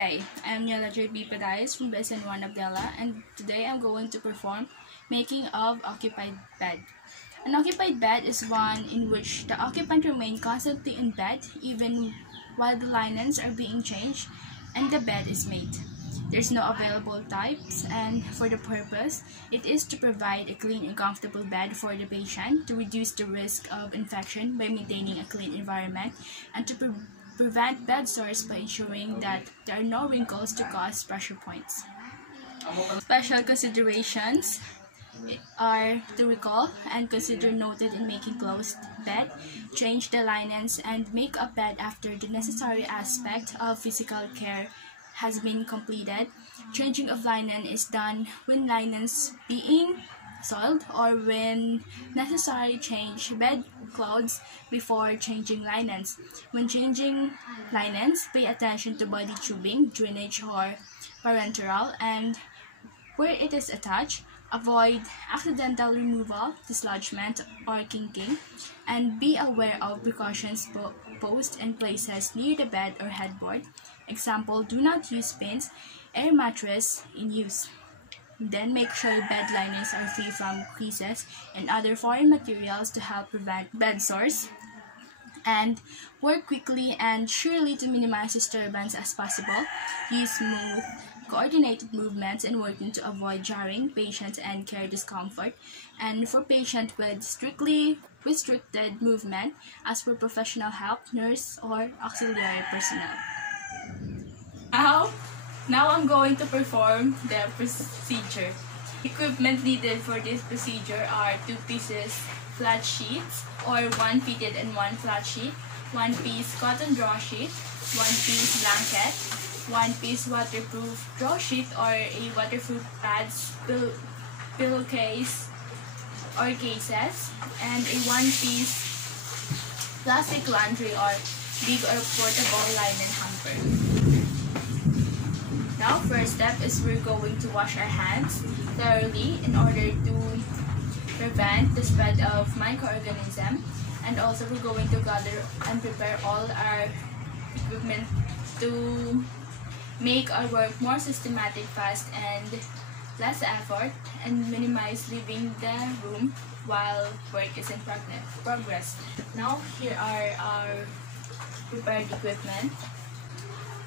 Hi, I'm Yala JB Padayas from BSN1 Abdella, and today I'm going to perform making of occupied bed. An occupied bed is one in which the occupant remains constantly in bed even while the linens are being changed and the bed is made. There's no available types, and for the purpose, it is to provide a clean and comfortable bed for the patient, to reduce the risk of infection by maintaining a clean environment, and to prevent bed sores by ensuring that there are no wrinkles to cause pressure points. Special considerations are to recall and consider noted in making closed bed, change the linens, and make a bed after the necessary aspect of physical care has been completed. Changing of linen is done when linens being soiled or when necessary change bed clothes before changing linens. When changing linens, pay attention to body tubing, drainage or parenteral, and where it is attached, avoid accidental removal, dislodgement, or kinking, and be aware of precautions posed in places near the bed or headboard. Example, do not use pins, air mattress in use. Then make sure bed linings are free from creases and other foreign materials to help prevent bed sores. And work quickly and surely to minimize disturbance as possible. Use smooth, coordinated movements in working to avoid jarring patient and care discomfort. And for patient with strictly restricted movement, ask for professional help, nurse, or auxiliary personnel. Now I'm going to perform the procedure. Equipment needed for this procedure are 2 pieces flat sheets or 1 fitted and 1 flat sheet, 1 piece cotton draw sheet, 1 piece blanket, 1 piece waterproof draw sheet or a waterproof pads, pillowcase or cases, and a 1 piece plastic laundry or big or portable linen hamper. Now, first step is we're going to wash our hands thoroughly in order to prevent the spread of microorganisms, and also we're going to gather and prepare all our equipment to make our work more systematic, fast, and less effort, and minimize leaving the room while work is in progress. Now, here are our prepared equipment.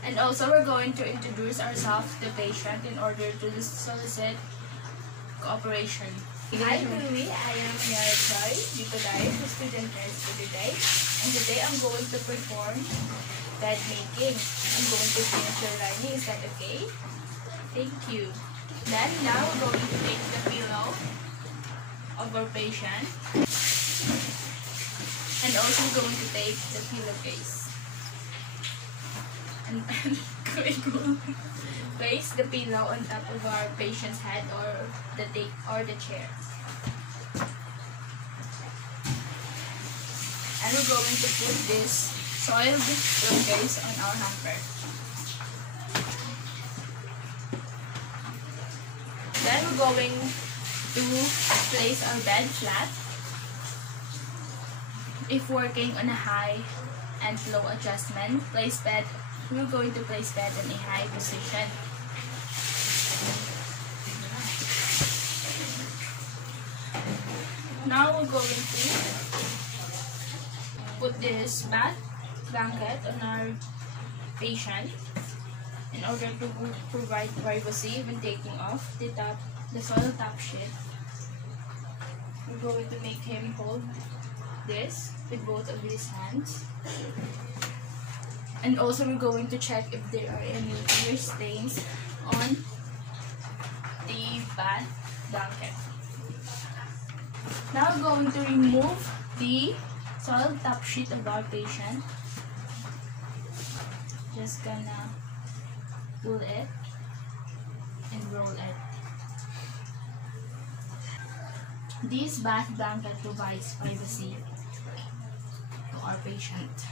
And also, we're going to introduce ourselves to the patient in order to solicit cooperation. Hi, Louie. I am Yara Choi, Bipodayas, a student nurse for today. And today I'm going to perform bed making. I'm going to finish your lining. Is that okay? Thank you. Then now we're going to take the pillow of our patient. And also we're going to take the pillowcase. And place the pillow on top of our patient's head or the chair. And we're going to put this soiled pillowcase on our hamper. Then we're going to place our bed flat. If working on a high and low adjustment, we're going to place bed in a high position. Now we're going to put this bath blanket on our patient in order to provide privacy when taking off the soil top sheet. We're going to make him hold this with both of his hands. And also we're going to check if there are any tear stains on the bath blanket. Now we're going to remove the soiled top sheet of our patient. Just gonna pull it and roll it. This bath blanket provides privacy to our patient.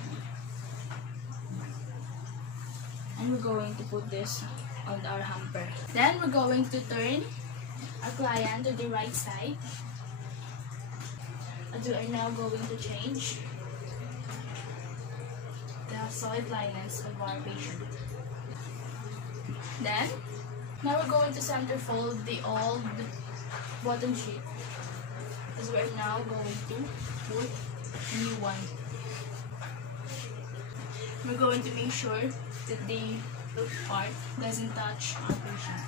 And we're going to put this on our hamper. Then we're going to turn our client to the right side. And we are now going to change the soiled linens of our patient. Then, now we're going to center fold the old bottom sheet. Because we're now going to put a new one. We're going to make sure that the loop part doesn't touch our patient.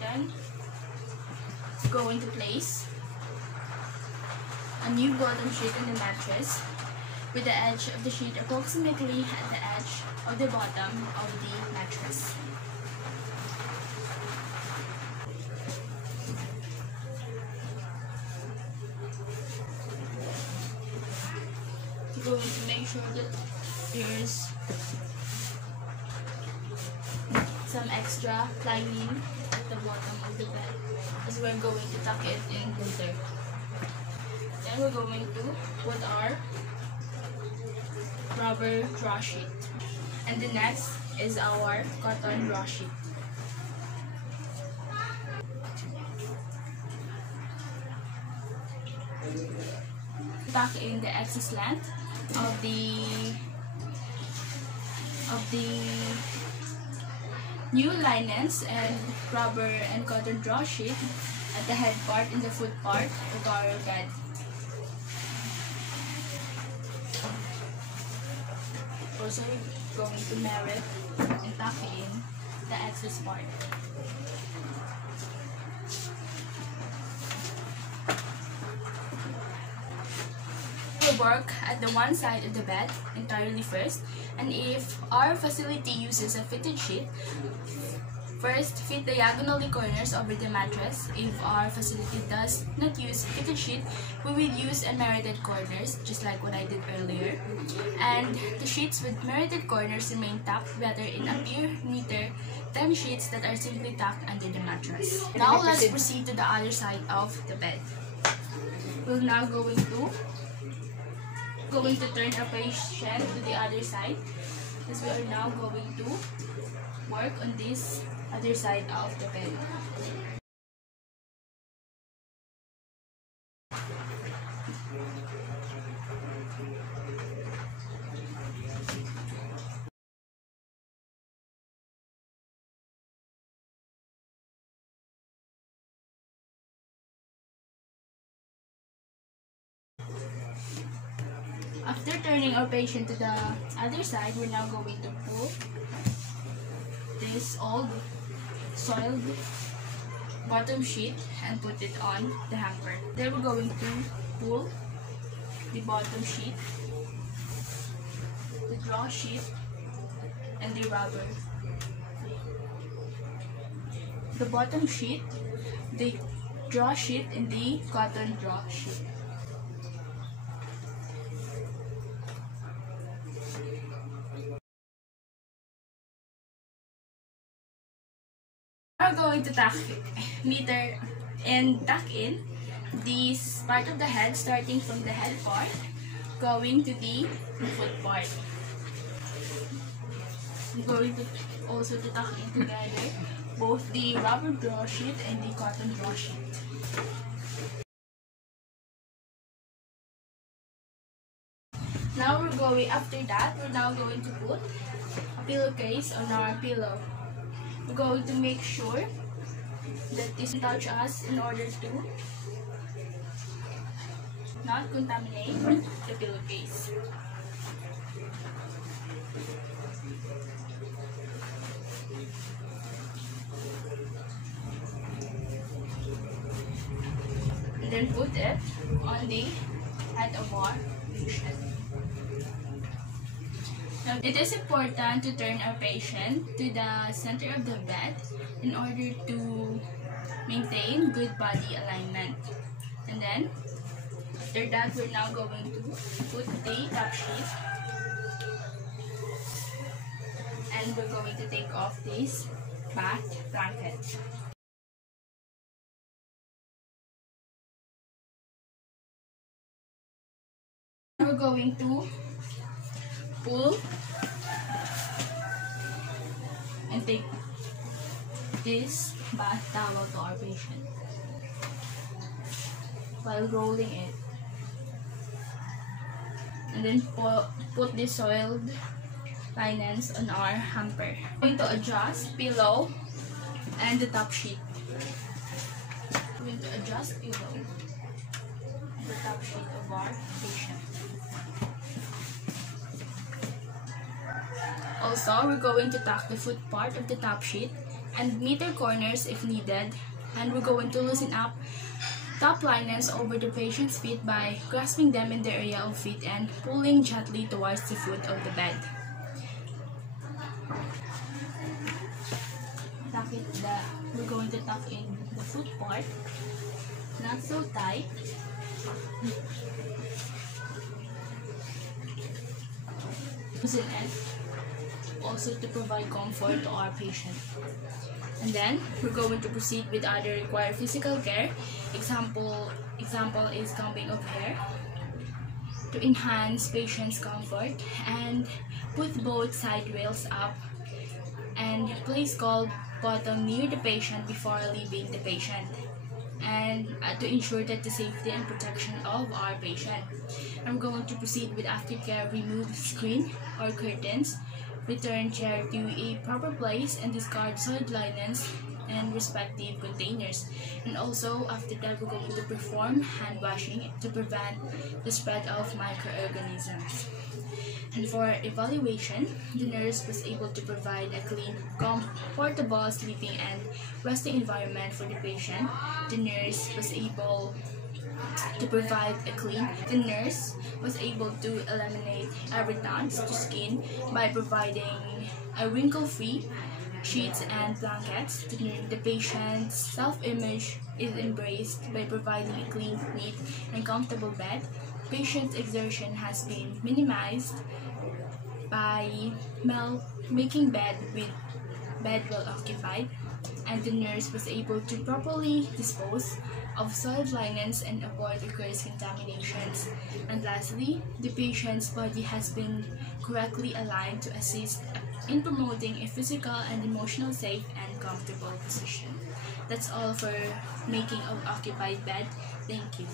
Then, going to place a new bottom sheet in the mattress with the edge of the sheet approximately at the edge of the bottom of the mattress. We're going to make sure that there's some extra lining at the bottom of the bed, as we're going to tuck it in later. Then we're going to put our rubber draw sheet, and the next is our cotton draw sheet. Tuck in the excess length of the new linens and rubber and cotton draw sheet at the head part and the foot part of our bed. Also going to merit and tuck in the excess part. We'll work at the one side of the bed entirely first, and if our facility uses a fitted sheet, first fit diagonally corners over the mattress. If our facility does not use fitted sheet, we will use unmerited corners, just like what I did earlier. And the sheets with merited corners remain tucked better and appear neater than sheets that are simply tucked under the mattress. Now let's proceed to the other side of the bed. We're now going to turn our patient to the other side, because we are now going to work on this other side of the bed. After turning our patient to the other side, we're now going to pull this old soiled bottom sheet and put it on the hamper. Then we're going to pull the bottom sheet, the draw sheet, and the rubber. The bottom sheet, the draw sheet, and the cotton draw sheet. We're going to tuck in this part of the head, starting from the head part, going to the foot part. I'm going to also tuck in together both the rubber draw sheet and the cotton draw sheet. Now after that, we're now going to put a pillowcase on our pillow. We're going to make sure that this touch us in order to not contaminate the pillowcase. And then put it on the head of our patient. Now, it is important to turn our patient to the center of the bed in order to maintain good body alignment. And then, after that, we're now going to put the top sheet. And we're going to take off this back blanket. Now we're going to pull and take this bath towel to our patient while rolling it. and then put the soiled linens on our hamper. I'm going to adjust pillow and the top sheet. I'm going to adjust pillow and the top sheet of our patient. Also, we're going to tack the foot part of the top sheet and meter corners if needed, and we're going to loosen up top linens over the patient's feet by grasping them in the area of feet and pulling gently towards the foot of the bed. We're going to tuck in the foot part, not so tight. Loosen it also to provide comfort to our patient. And then we're going to proceed with other required physical care. Example is combing of hair to enhance patient's comfort, and put both side rails up and place cold bottom near the patient before leaving the patient, and to ensure that the safety and protection of our patient. I'm going to proceed with aftercare. Remove screen or curtains, return chair to a proper place, and discard soiled linens and respective containers. And also after that, we're going to perform hand washing to prevent the spread of microorganisms. And for evaluation, the nurse was able to provide a clean, comfortable sleeping and resting environment for the patient. The nurse was able to eliminate irritants to skin by providing a wrinkle-free sheets and blankets. The patient's self-image is embraced by providing a clean, neat, and comfortable bed. Patient's exertion has been minimized by making bed well occupied, and the nurse was able to properly dispose of soiled linens and avoid recurrent contaminations. And lastly, the patient's body has been correctly aligned to assist in promoting a physical and emotional safe and comfortable position. That's all for making of occupied bed. Thank you.